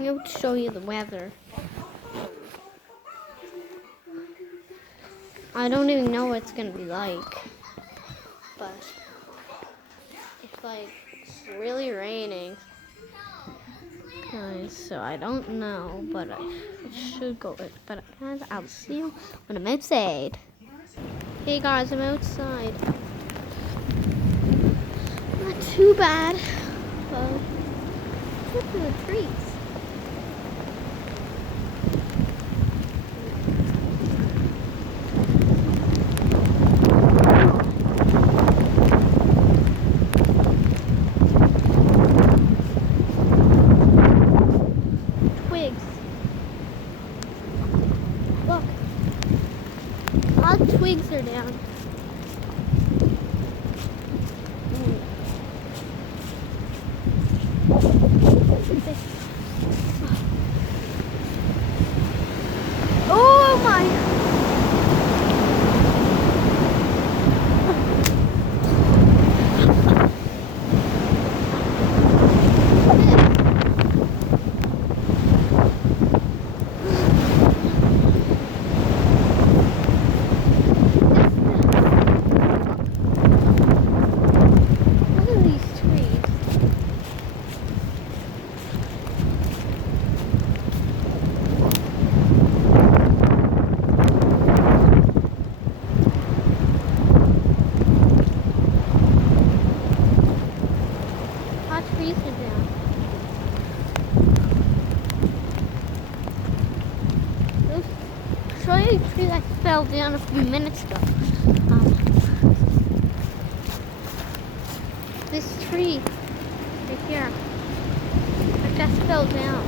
I'm going to show you the weather. I don't even know what it's going to be like. But it's like really raining. Guys, so I don't know, but I should go. But guys, I'll see you when I'm outside. Hey guys, I'm outside. Not too bad. But look at the trees. Twigs. Look. All the twigs are down. Oh my! Look at these trees. Hot trees are down. I'll show you a tree that fell down a few minutes ago. This tree right here, it just fell down.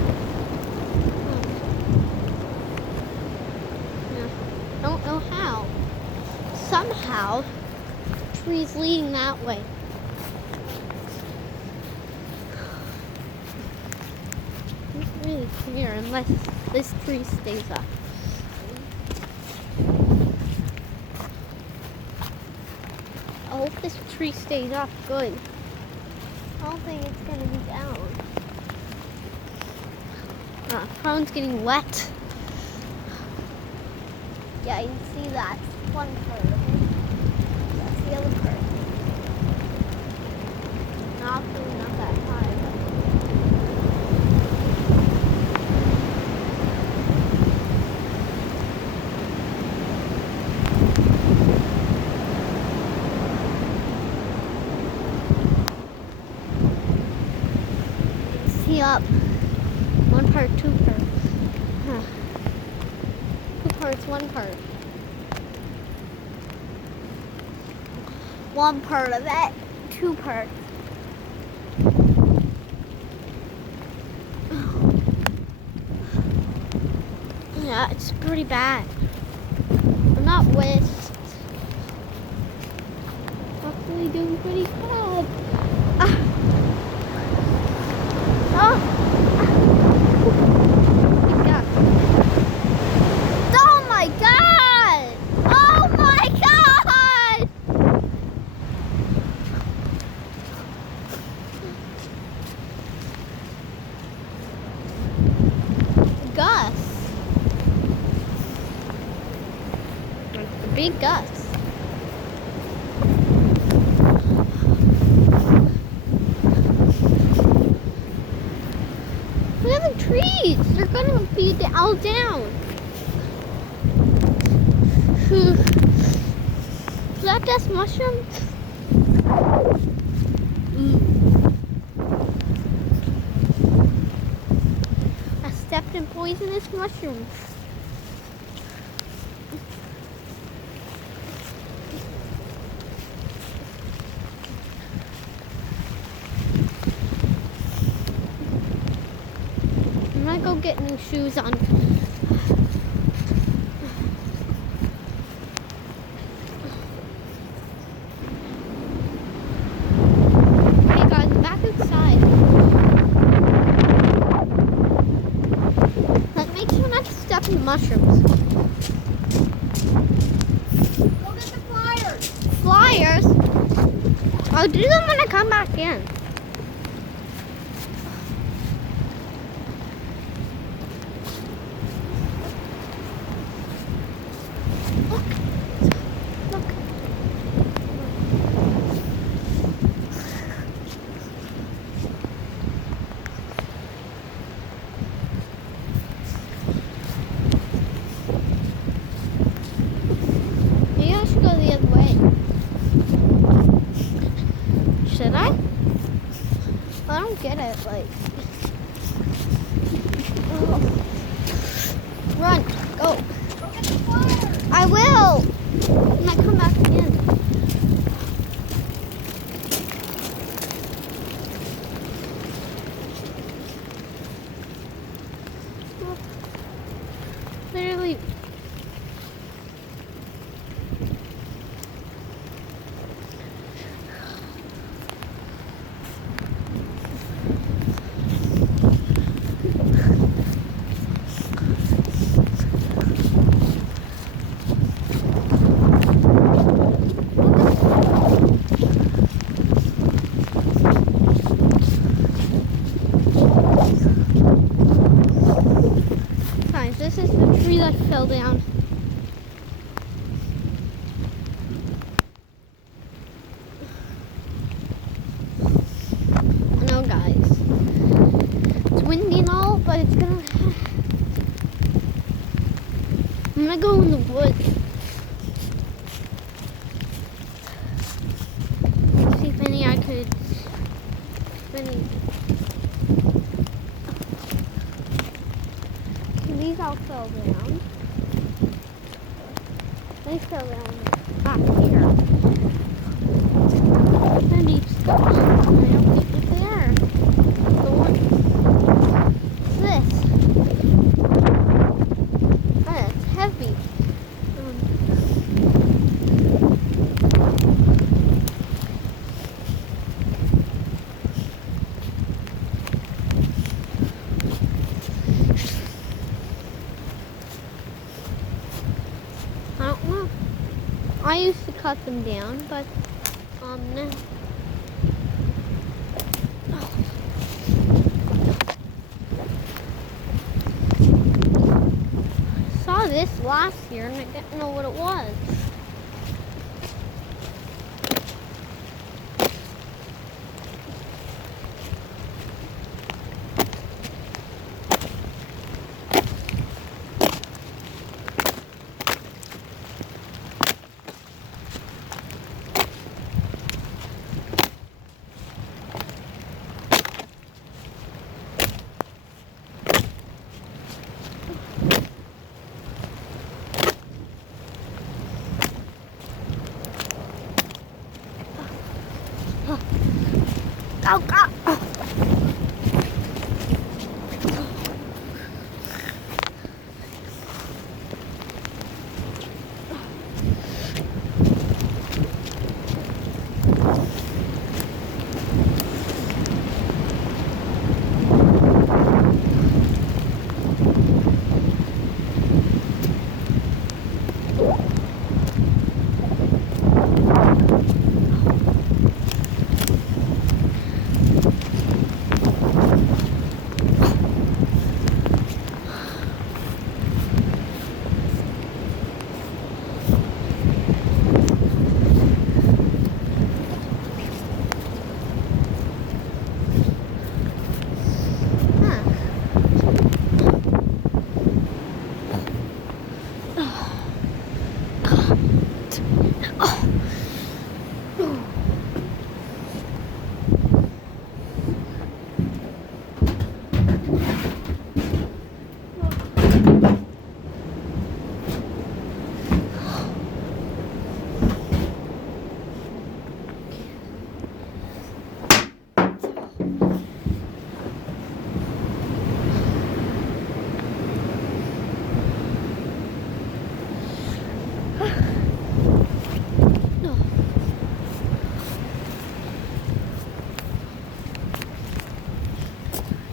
Yeah. Don't know how. Somehow, the tree's leading that way. It's really clear unless this tree stays up. I hope this tree stays up good. I don't think it's gonna be down. Phone's getting wet. Yeah, you can see that one part of it. That's the other part. Not really not that high, see up. One part, two parts. Two parts, one part. One part of it, two parts. Yeah, it's pretty bad. I'm not west. Actually doing pretty bad. Oh my god! Oh my god! Gus. The big Gus. Look at the trees. They're gonna be all down. Is that just mushrooms? I stepped in poisonous mushrooms. I'm gonna go get new shoes on. Hey guys, I'm back outside. But make sure not to step in the mushrooms. Go get the pliers. Flyers? I'll do them when I come back in. it, like. Oh. Run, go. Go get the pliers. I will. And I come back again. Literally. Guys, this is the tree that fell down. I know, guys. It's windy and all, but it's gonna. I'm gonna go in the woods. See if any I could. If any. These all fell down. They fell down back here. Maybe stuff. I don't think it's there. The one. What's this? Oh, it's heavy. I don't know. I used to cut them down, but no. I saw this last year and I didn't know what it was. Go, go!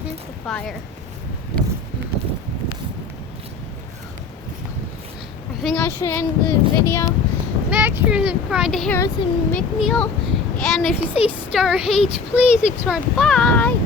Here's the fire. I think I should end the video. Make sure to subscribe to Harrison McNeil. And if you see Star H, please subscribe. Bye!